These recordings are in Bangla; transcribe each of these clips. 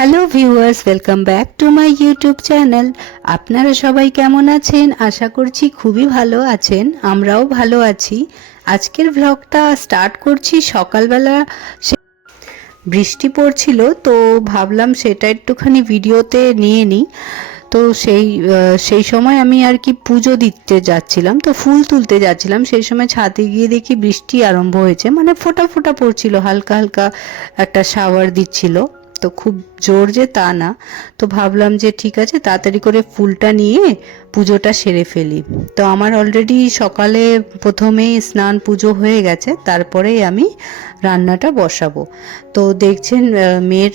Hello viewers, welcome back to my YouTube channel. আপনারা সবাই কেমন আছেন? আশা করছি খুবই ভালো আছেন। আমরাও ভালো আছি। আজকের ভ্লগটা স্টার্ট করছি সকালবেলা। বৃষ্টি পড়ছিল, তো ভাবলাম সেটা একটুখানি ভিডিওতে নিয়ে নিই। তো সেই সময় আমি আর কি পুজো দিতে যাচ্ছিলাম, তো ফুল তুলতে যাচ্ছিলাম। সেই সময় ছাদে গিয়ে দেখি বৃষ্টি আরম্ভ হয়েছে, মানে ফোঁটা ফোঁটা পড়ছিল, হালকা হালকা একটা শাওয়ার দিচ্ছিল। তো খুব জোর যে তা না। তো ভাবলাম যে ঠিক আছে, তাড়াতাড়ি করে ফুলটা নিয়ে পুজোটা সেরে ফেলি। তো আমার অলরেডি সকালে প্রথমেই স্নান পুজো হয়ে গেছে, তারপরেই আমি রান্নাটা বসাবো। তো দেখছেন মেয়ের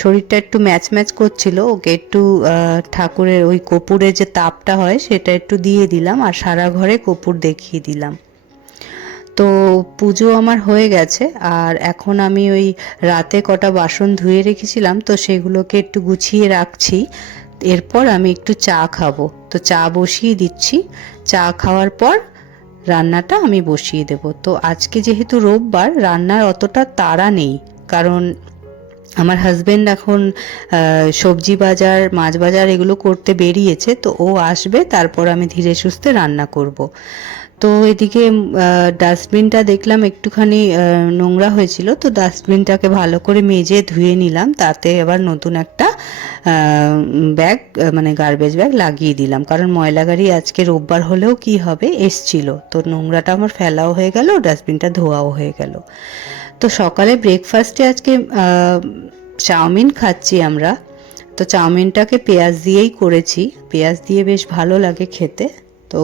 শরীরটা একটু ম্যাচ ম্যাচ করছিল, ওকে একটু ঠাকুরের ওই কর্পূরের যে তাপটা হয় সেটা একটু দিয়ে দিলাম, আর সারা ঘরে কর্পূর দেখিয়ে দিলাম। তো পুজো আমার হয়ে গেছে, আর এখন আমি ওই রাতে কটা বাসন ধুয়ে রেখেছিলাম, তো সেগুলোকে একটু গুছিয়ে রাখছি। এরপর আমি একটু চা খাবো, তো চা বসিয়ে দিচ্ছি। চা খাওয়ার পর রান্নাটা আমি বসিয়ে দেব। তো আজকে যেহেতু রোববার, রান্নার অতটা তাড়া নেই, কারণ আমার হাজবেন্ড এখন সবজি বাজার, মাছ বাজার এগুলো করতে বেরিয়েছে। তো ও আসবে, তারপর আমি ধীরে সুস্থে রান্না করব। তো এদিকে ডাস্টবিনটা দেখলাম একটুখানি নোংরা হয়েছিল, তো ডাস্টবিনটাকে ভালো করে মেজে ধুয়ে নিলাম। তাতে আবার নতুন একটা ব্যাগ, মানে গার্বেজ ব্যাগ লাগিয়ে দিলাম, কারণ ময়লা গাড়ি আজকে রোববার হলেও কি হবে এসছিল। তো নোংরাটা আমার ফেলাও হয়ে গেল, ডাস্টবিনটা ধোয়াও হয়ে গেল। তো সকালে ব্রেকফাস্টে আজকে চাউমিন খাচ্ছি আমরা। তো চাউমিনটাকে পেঁয়াজ দিয়েই করেছি, পেঁয়াজ দিয়ে বেশ ভালো লাগে খেতে। তো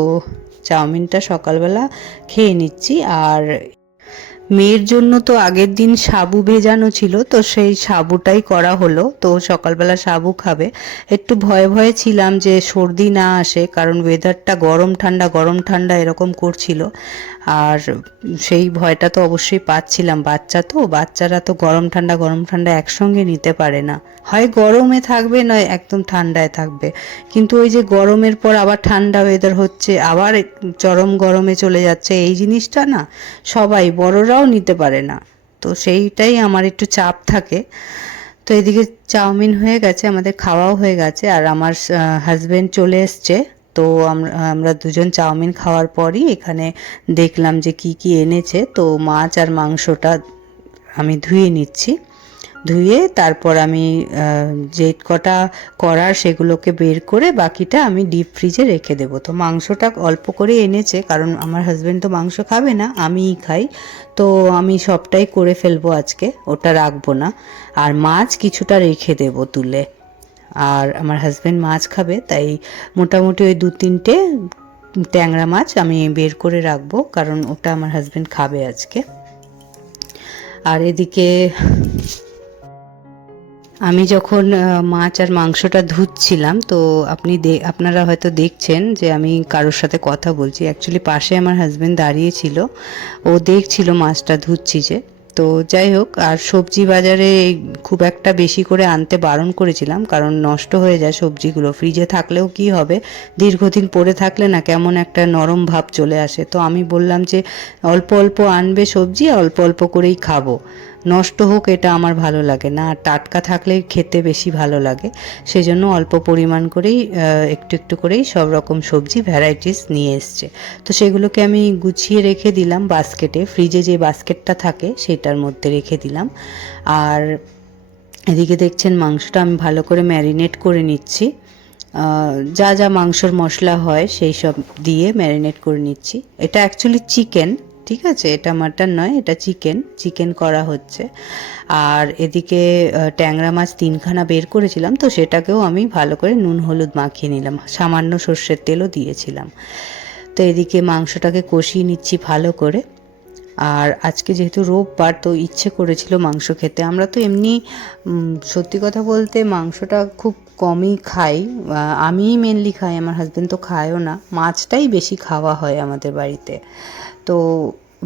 চাউমিনটা সকালবেলা খেয়ে নিচ্ছি। আর মেয়ের জন্য তো আগের দিন সাবু ভেজানো ছিল, তো সেই সাবুটাই করা হলো। তো সকালবেলা সাবু খাবে। একটু ভয়ে ভয়ে ছিলাম যে সর্দি না আসে, কারণ ওয়েদারটা গরম ঠান্ডা গরম ঠান্ডা এরকম করছিল। আর সেই ভয়টা তো অবশ্যই পাচ্ছিলাম, বাচ্চারা তো গরম ঠান্ডা একসঙ্গে নিতে পারে না, হয় গরমে থাকবে নয় একদম ঠান্ডায় থাকবে। কিন্তু ওই যে গরমের পর আবার ঠান্ডা ওয়েদার হচ্ছে, আবার চরম গরমে চলে যাচ্ছে, এই জিনিসটা না সবাই বড়রাও নিতে পারে না। তো সেইটাই আমার একটু চাপ থাকে। তো এদিকে চাউমিন হয়ে গেছে, আমাদের খাওয়াও হয়ে গেছে, আর আমার হাজবেন্ড চলে এসছে। তো আমরা দুজন চাউমিন খাওয়ার পরই এখানে দেখলাম যে কি কি এনেছে। তো মাছ আর মাংসটা আমি ধুয়ে নিচ্ছি। ধুয়ে তারপর আমি যে কটা করার সেগুলোকে বের করে বাকিটা আমি ডিপ ফ্রিজে রেখে দেবো। তো মাংসটা অল্প করে এনেছে, কারণ আমার হাজব্যান্ড তো মাংস খাবে না, আমিই খাই। তো আমি সবটাই করে ফেলবো আজকে, ওটা রাখবো না। আর মাছ কিছুটা রেখে দেবো তুলে। আর আমার হাজব্যান্ড মাছ খাবে, তাই মোটামুটি ওই 2-3টে ট্যাংরা মাছ আমি বের করে রাখবো, কারণ ওটা আমার হাজব্যান্ড খাবে আজকে। আর এদিকে আমি যখন মাছ আর মাংসটা ধুচ্ছিলাম, তো আপনারা হয়তো দেখছেন যে আমি কারোর সাথে কথা বলছি। অ্যাকচুয়ালি পাশে আমার হাজব্যান্ড দাঁড়িয়েছিল, ও দেখছিল মাছটা ধুচ্ছি যে। তো যাই হোক, আর সবজি বাজারে খুব একটা বেশি করে আনতে বারণ করেছিলাম, কারণ নষ্ট হয়ে যায় সবজিগুলো। ফ্রিজে থাকলেও কি হবে, দীর্ঘদিন পড়ে থাকলে না কেমন একটা নরম ভাব চলে আসে। তো আমি বললাম যে অল্প অল্প আনবে সবজি, অল্প অল্প করেই খাবো, নষ্ট হোক এটা আমার ভালো লাগে না, আর টাটকা থাকলে খেতে বেশি ভালো লাগে। সেই জন্য অল্প পরিমাণ করেই একটু একটু করেই সব রকম সবজি ভ্যারাইটিস নিয়ে এসছে। তো সেগুলোকে আমি গুছিয়ে রেখে দিলাম বাস্কেটে, ফ্রিজে যে বাস্কেটটা থাকে সেটার মধ্যে রেখে দিলাম। আর এদিকে দেখছেন মাংসটা আমি ভালো করে ম্যারিনেট করে নিচ্ছি। যা যা মাংসর মশলা হয় সেই সব দিয়ে ম্যারিনেট করে নিচ্ছি। এটা অ্যাকচুয়ালি চিকেন, ঠিক আছে, এটা মাটন নয়, এটা চিকেন করা হচ্ছে। আর এদিকে ট্যাংরা মাছ 3খানা বের করেছিলাম, তো সেটাকেও আমি ভালো করে নুন হলুদ মাখিয়ে নিলাম, সামান্য সর্ষের তেলও দিয়েছিলাম। তো এদিকে মাংসটাকে কষিয়ে নিচ্ছি ভালো করে। আর আজকে যেহেতু রোববার, তো ইচ্ছে করেছিল মাংস খেতে। আমরা তো এমনি সত্যি কথা বলতে মাংসটা খুব কমই খাই, আমিই মেনলি খাই, আমার হাজব্যান্ড তো খায়ও না। মাছটাই বেশি খাওয়া হয় আমাদের বাড়িতে। তো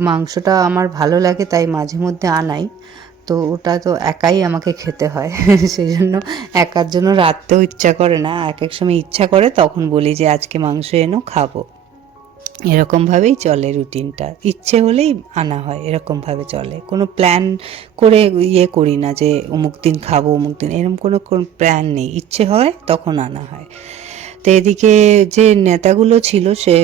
মাংসটা আমার ভালো লাগে, তাই মাঝে মধ্যে আনাই। তো ওটা তো একাই আমাকে খেতে হয় সেই জন্য একার জন্য রাখতেও ইচ্ছা করে না, এক এক সময় ইচ্ছা করে, তখন বলি যে আজকে মাংস এনো খাবো। এরকমভাবেই চলে রুটিনটা, ইচ্ছে হলেই আনা হয়, এরকমভাবে চলে, কোনো প্ল্যান করে করি না যে অমুক দিন খাবো অমুক দিন, এরকম কোনো প্ল্যান নেই, ইচ্ছে হয় তখন আনা হয়। তো এদিকে যে নেতাগুলো ছিল সে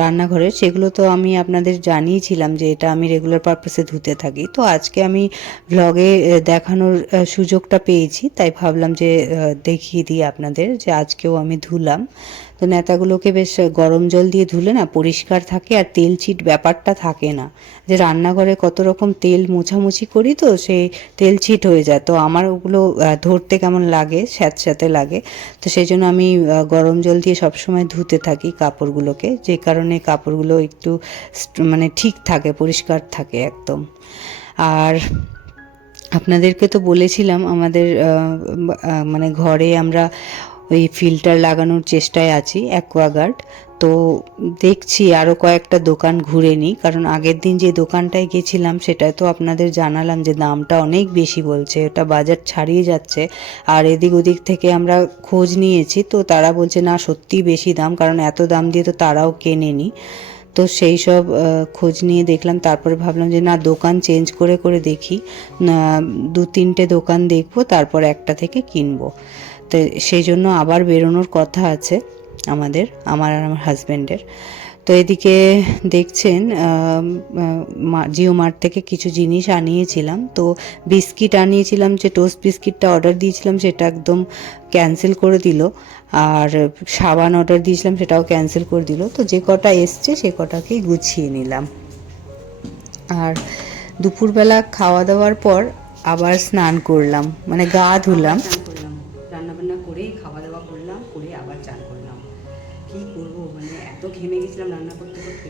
রান্নাঘরের, সেগুলো তো আমি আপনাদের জানিয়েছিলাম যে এটা আমি রেগুলার পারপাসে ধুতে থাকি। তো আজকে আমি ভ্লগে দেখানোর সুযোগটা পেয়েছি, তাই ভাবলাম যে দেখিয়ে দিই আপনাদের যে আজকেও আমি ধুলাম। তো নেতাগুলোকে বেশ গরম জল দিয়ে ধুলে না পরিষ্কার থাকে, আর তেল চিট ব্যাপারটা থাকে না। যে রান্নাঘরে কত রকম তেল মোছামুছি করি, তো সেই তেল চিট হয়ে যায়, তো আমার ওগুলো ধরতে কেমন লাগে, স্যাঁতস্যাঁতে লাগে। তো সেই জন্য আমি গরম জল দিয়ে সবসময় ধুতে থাকি কাপড়গুলোকে, যে কারণে কাপড়গুলো একটু মানে ঠিক থাকে, পরিষ্কার থাকে একদম। আর আপনাদেরকে তো বলেছিলাম আমাদের মানে ঘরে আমরা ওই ফিল্টার লাগানোর চেষ্টায় আছি, অ্যাকোয়াগার্ড। তো দেখছি আরও কয়েকটা দোকান ঘুরে নিই, কারণ আগের দিন যে দোকানটায় গেছিলাম সেটা তো আপনাদের জানালাম যে দামটা অনেক বেশি বলছে, ওটা বাজার ছাড়িয়ে যাচ্ছে। আর এদিক ওদিক থেকে আমরা খোঁজ নিয়েছি, তো তারা বলছে না সত্যিই বেশি দাম, কারণ এত দাম দিয়ে তো তারাও কেনেনি। তো সেই সব খোঁজ নিয়ে দেখলাম, তারপরে ভাবলাম যে না দোকান চেঞ্জ করে করে দেখি, 2-3টে দোকান দেখবো, তারপর একটা থেকে কিনবো। তো সেই জন্য আবার বেরোনোর কথা আছে আমার আর আমার হাজব্যান্ডের। তো এদিকে দেখছেন জিও মার্ট থেকে কিছু জিনিস আনিয়েছিলাম, তো বিস্কিট আনিয়েছিলাম, যে টোস্ট বিস্কিটটা অর্ডার দিয়েছিলাম সেটা একদম ক্যান্সেল করে দিল, আর সাবান অর্ডার দিয়েছিলাম সেটাও ক্যান্সেল করে দিল। তো যে কটা এসছে সে কটাকেই গুছিয়ে নিলাম। আর দুপুরবেলা খাওয়া দাওয়ার পর আবার স্নান করলাম, মানে গা ধুলাম, রান্নাবান্না করেই খাওয়া দাওয়া করলাম, করে আবার চান করলাম। কী করবো, মানে এত ঘেমে গেছিলাম রান্না করতে করতে।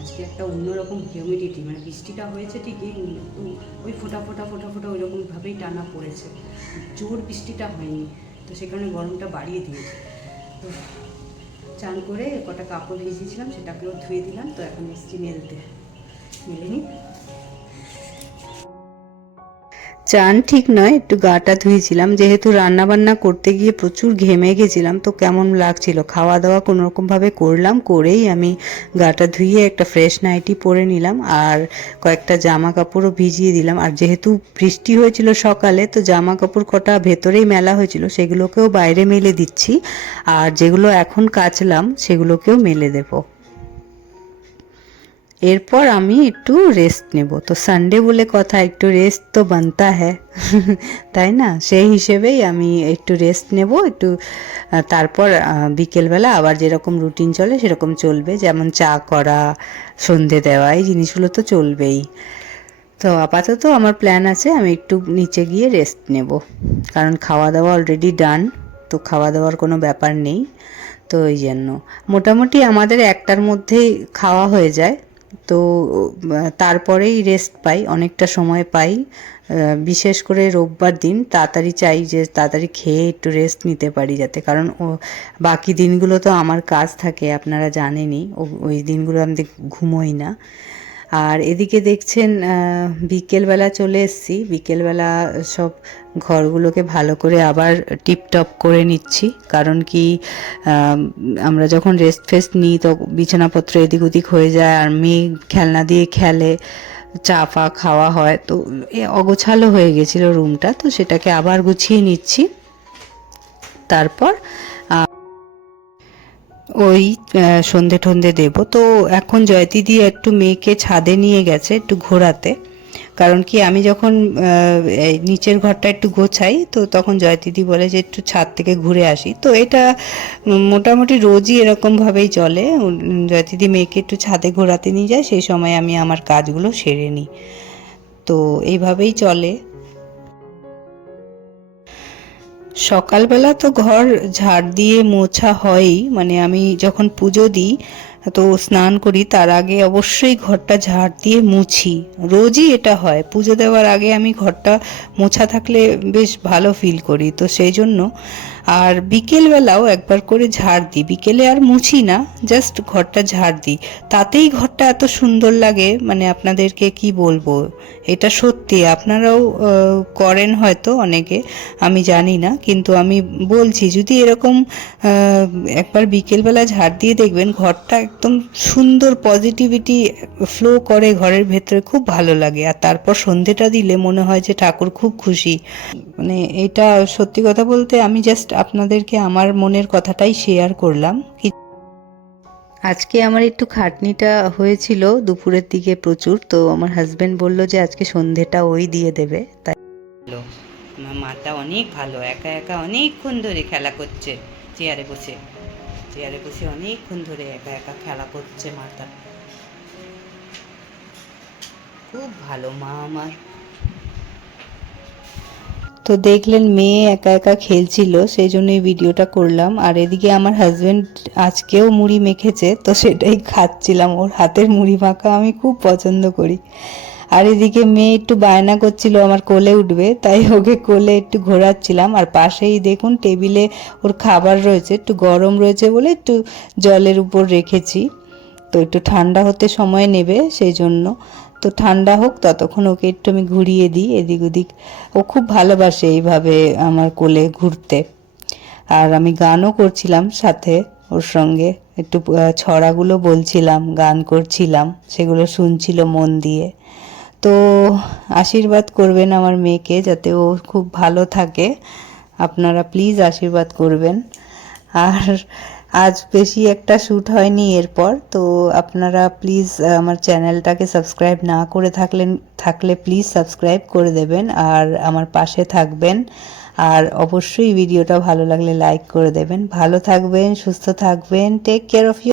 আজকে একটা অন্যরকম হিউমিডিটি, মানে বৃষ্টিটা হয়েছে ঠিকই, ওই ফোটা ফোটা ফোটা ফোটা ওই রকমভাবেই টানা পড়েছে, জোর বৃষ্টিটা হয়নি, তো সে কারণে গরমটা বাড়িয়ে দিয়েছে। তো চান করে কটা কাপড় ভিজিয়েছিলাম সেটাকেও ধুয়ে দিলাম, তো এখন এসছি মেলতে, মেলে নিই। চান ঠিক নয়, একটু গাটা ধুয়েছিলাম, যেহেতু রান্না বান্না করতে গিয়ে প্রচুর ঘেমে গেছিলাম, তো কেমন লাগছিল, খাওয়া দাওয়া কোনোরকমভাবে করলাম, করেই আমি গাটা ধুয়ে একটা ফ্রেশ নাইটি পরে নিলাম, আর কয়েকটা জামা কাপড়ও ভিজিয়ে দিলাম। আর যেহেতু বৃষ্টি হয়েছিল সকালে, তো জামা কাপড় কটা ভেতরেই মেলা হয়েছিল, সেগুলোকেও বাইরে মেলে দিচ্ছি, আর যেগুলো এখন কাচলাম সেগুলোকেও মেলে দেবো। এরপর আমি একটু রেস্ট নেব, তো সানডে বলে কথা, একটু রেস্ট তো বানতা হ্যায় তাই না, সেই হিসেবেই আমি একটু রেস্ট নেব একটু। তারপর বিকেলবেলা আবার যেরকম রুটিন চলে সেরকম চলবে, যেমন চা করা, সন্ধে দেওয়া, এই জিনিসগুলো তো চলবেই। তো আপাতত আমার প্ল্যান আছে আমি একটু নিচে গিয়ে রেস্ট নেব, কারণ খাওয়া দাওয়া অলরেডি ডান, তো খাওয়া দাওয়ার কোনো ব্যাপার নেই। তো এই জন্য মোটামুটি আমাদের 1টার মধ্যেই খাওয়া হয়ে যায়, তো তারপরেই রেস্ট পাই, অনেকটা সময় পাই। বিশেষ করে রোববার দিন তাড়াতাড়ি চাই যে তাড়াতাড়ি খেয়ে একটু রেস্ট নিতে পারি, যাতে, কারণ বাকি দিনগুলো তো আমার কাজ থাকে, আপনারা জানেনই, ওই দিনগুলো আমি ঘুমোই না। আর এদিকে দেখছেন বিকেলবেলা চলে এসেছি, বিকেলবেলা সব ঘরগুলোকে ভালো করে আবার টিপটপ করে নিচ্ছি, কারণ কি আমরা যখন রেস্ট ফেস্ট নিই তো বিছানাপত্র এদিক ওদিক হয়ে যায়, আর মেয়ে খেলনা দিয়ে খেলে, চা ফা খাওয়া হয়, তো অগোছালো হয়ে গেছিলো রুমটা, তো সেটাকে আবার গুছিয়ে নিচ্ছি। তারপর ওই সন্ধে টন্ধে দেবো। তো এখন জয়দিদি একটু মেয়েকে ছাদে নিয়ে গেছে একটু ঘোরাতে, কারণ কি আমি যখন নিচের ঘরটা একটু গোছাই, তো তখন জয়দিদি বলে যে একটু ছাদ থেকে ঘুরে আসি, তো এটা মোটামুটি রোজই এরকমভাবেই চলে, জয়দিদি মেয়েকে একটু ছাদে ঘোরাতে নিয়ে যায়, সেই সময় আমি আমার কাজগুলো সেরে নিই, তো এইভাবেই চলে। সকালবেলা তো ঘর ঝাড় দিয়ে মোছা হয়ই, মানে আমি যখন পুজো দিই তো স্নান করি তার আগে অবশ্যই ঘরটা ঝাড় দিয়ে মুছি, রোজই এটা হয়, পুজো দেওয়ার আগে আমি ঘরটা মোছা থাকলে বেশ ভালো ফিল করি, তো সেই জন্য আর বিকেলবেলাও একবার করে ঝাড় দিই, বিকেলে আর মুছি না, জাস্ট ঘরটা ঝাড় দিই, তাতেই ঘরটা এত সুন্দর লাগে, মানে আপনাদেরকে কি বলবো, এটা সত্যি। আপনারাও করেন হয়তো অনেকে, আমি জানি না, কিন্তু আমি বলছি যদি এরকম একবার বিকেলবেলা ঝাড় দিয়ে দেখবেন ঘরটা একদম সুন্দর পজিটিভিটি ফ্লো করে ঘরের ভেতরে, খুব ভালো লাগে। আর তারপর সন্ধেটা দিলে মনে হয় যে ঠাকুর খুব খুশি। মানে এটা সত্যি কথা বলতে আমি জাস্ট আপনাদেরকে আমার মনের কথাটাই শেয়ার করলাম। আজকে আমার একটু খাটনিটা হয়েছিল দুপুরের দিকে প্রচুর, তো আমার হাজবেন্ড বলল যে আজকে সন্ধেটা ওই দিয়ে দেবে, তাই আমার মাটা অনেক ভালো, একা একা অনেকক্ষণ ধরে খেলা করছে চেয়ারে বসে, চেয়ারে বসে অনেকক্ষণ ধরে একা একা খেলা করছে মাটা, খুব ভালো মা আমার। তো দেখলেন মেয়ে একা একা খেলছিল, সেই জন্য এই ভিডিওটা করলাম। আর এদিকে আমার হাজবেন্ড আজকেও মুড়ি মেখেছে, তো সেটাই খাচ্ছিলাম, ওর হাতের মুড়ি মাখা আমি খুব পছন্দ করি। আর এদিকে মেয়ে একটু বায়না করছিল আমার কোলে উঠবে, তাই ওকে কোলে একটু ঘোরাচ্ছিলাম। আর পাশেই দেখুন টেবিলে ওর খাবার রয়েছে, একটু গরম রয়েছে বলে একটু জলের উপর রেখেছি, তো একটু ঠান্ডা হতে সময় নেবে সেই জন্য। তো ঠান্ডা হোক ততক্ষণ ওকে একটু আমি ঘুরিয়ে দিই এদিক ওদিক, ও খুব ভালোবাসে এইভাবে আমার কোলে ঘুরতে। আর আমি গানও করছিলাম সাথে ওর সঙ্গে, একটু ছড়াগুলো বলছিলাম, গান করছিলাম, সেগুলো শুনছিল মন দিয়ে। তো আশীর্বাদ করবেন আমার মেয়েকে যাতে ও খুব ভালো থাকে, আপনারা প্লিজ আশীর্বাদ করবেন। আর আজ বেশি একটা শ্যুট হয়নি এরপর, তো আপনারা প্লিজ আমার চ্যানেলটাকে সাবস্ক্রাইব না করে থাকলে প্লিজ সাবস্ক্রাইব করে দেবেন আর আমার পাশে থাকবেন। আর অবশ্যই ভিডিওটা ভালো লাগলে লাইক করে দেবেন। ভালো থাকবেন, সুস্থ থাকবেন, টেক কেয়ার অফ ইউ।